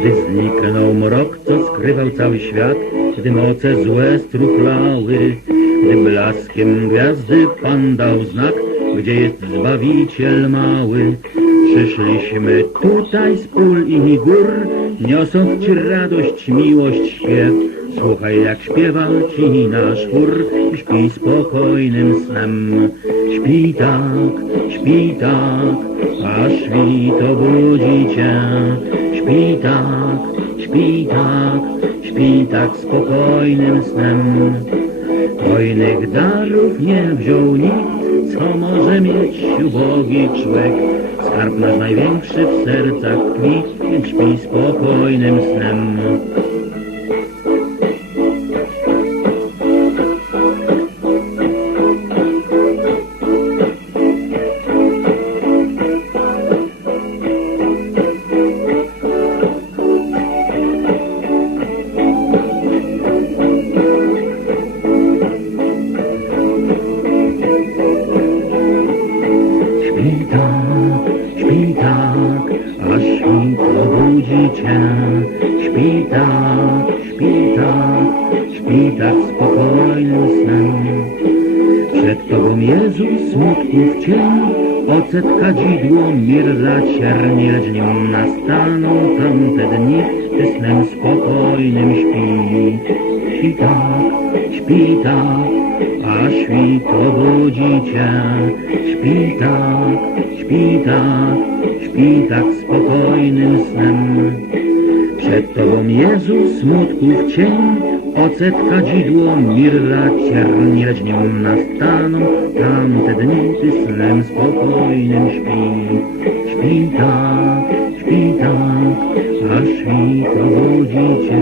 Gdy zniknął mrok, co skrywał cały świat, gdy moce złe struchlały, gdy blaskiem gwiazdy Pan dał znak, gdzie jest Zbawiciel mały. Przyszliśmy tutaj z pól i gór, niosąc Ci radość, miłość, śpiew. Słuchaj, jak śpiewa Ci nasz chór, śpi spokojnym snem. Śpi tak, śpi tak, a świt obudzi Cię. Śpi tak, śpi tak, śpi tak spokojnym snem. Hojnych darów nie wziął nikt, co może mieć ubogi człowiek. Skarb nasz największy w sercach tkwi, śpi spokojnym snem. Obudzi cię. Śpi śpi tak, śpi tak spokojnym snem. Przed tobą Jezus smutków cień, ocet kadzidło, mirra ciernie, nim nastaną tamte dni, ty snem spokojnym śpi. Śpi tak, śpi tak, a świt obudzi cię. Śpi śpi tak, spokojnym snem. Przed tobą Jezus smutków cień, ocet kadzidło, mirra lecz nim nastaną tamte dni, ty snem spokojnym śpi. Śpi tak, śpi tak, a świt obudzi cię.